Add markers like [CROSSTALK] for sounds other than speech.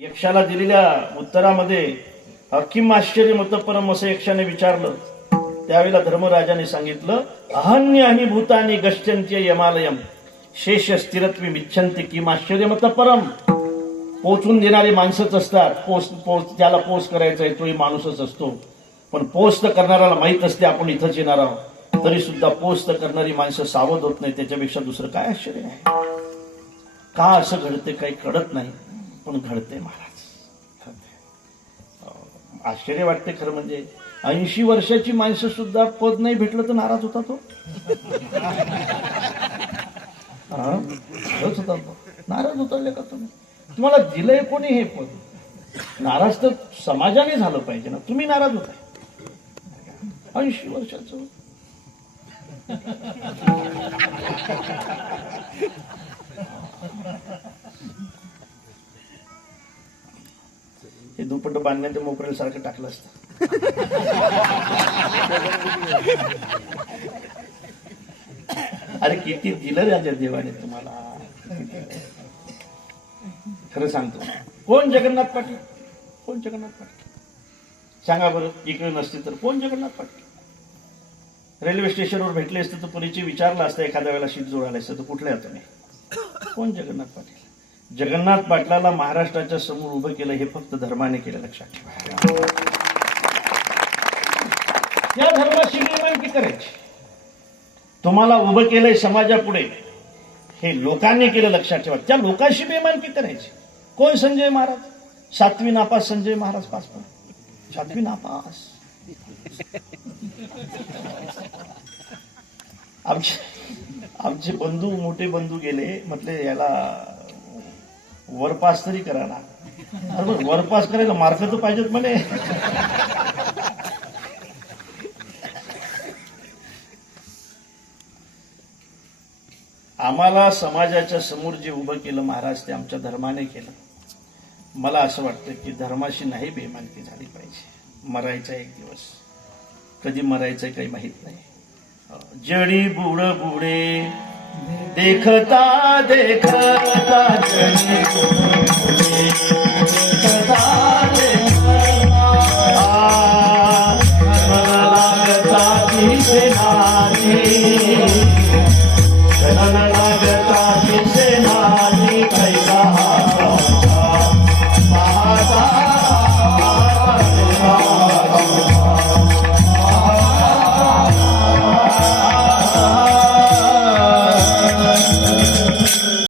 यक्षाला दिलेल्या उत्तरामध्ये हकीम आश्चर्य मतपरम असं यक्षाने विचारलं. त्यावेळेला धर्मराजाने सांगितलं अहन्य आणि भूतानी गश्चंत्य यमालयम शेष स्थिरत्वी मिच्छंती किम आश्चर्य मतपरम पोचून देणारे माणसंच असतात पोच पोच ज्याला पोच करायचा आहे तोही माणूसच असतो. पण पोच तर करणाऱ्याला माहीत असते आपण इथंच येणार आहोत. तरी सुद्धा पोच तर करणारी माणसं सावध होत नाही त्याच्यापेक्षा दुसरं काय आश्चर्य आहे? का असं घडते काही कळत नाही. पण घडते महाराज. घडते. आश्चर्य वाटते खरं म्हणजे. ऐंशी वर्षाची माणसं सुद्धा पद नाही भेटलं तर नाराज होता तो. [LAUGHS] हा? खरंच होता तो. नाराज उतरले का तुम्ही. तुम्हाला दिलंय कोणी हे पद? नाराज तर समाजाने झालं पाहिजे ना. तुम्ही नाराज होताय. ऐंशी वर्षाचं. [LAUGHS] हे दुपट्ट बांधण्यात मोकरेल सारखं टाकलं असतं. अरे किती दिलं राजा देवाने तुम्हाला. खरं सांगतो. कोण जगन्नाथ पाटील? कोण जगन्नाथ पाटील? सांगा बरं इकडे नसते तर कोण जगन्नाथ पाटील? रेल्वे स्टेशनवर भेटले असते तर पुरीची विचारलं असतं एखाद्या वेळेला शीट जोडायला असतं तर कुठल्या तुम्ही कोण जगन्नाथ पाटील? जगन्नाथ पाटलाला महाराष्ट्राच्या समोर उभं केलं हे फक्त धर्माने केलं लक्षात ठेवा. या धर्माशी बेमानकी करायची. तुम्हाला उभं केलंय समाजापुढे हे लोकांनी केलं लक्षात ठेवा. त्या लोकांशी बेमानकी करायची. कोण संजय महाराज? सातवी नापास संजय महाराज पास पण सातवी नापास. आमचे आमचे बंधू मोठे बंधू गेले म्हटले याला वरपास तरी करा ना. अरे मग वरपास करायला मार्क तर पाहिजेत म्हणे. आम्हाला समाजाच्या समोर जे उभं केलं महाराज ते आमच्या धर्माने केलं. मला असं वाटतं की धर्माशी नाही बेमानकी झाली पाहिजे. मरायचा एक दिवस. कधी मरायचं काही माहीत नाही. जडी बुड बुडे देखता देखता जने देखता देखता मन लागता दिसना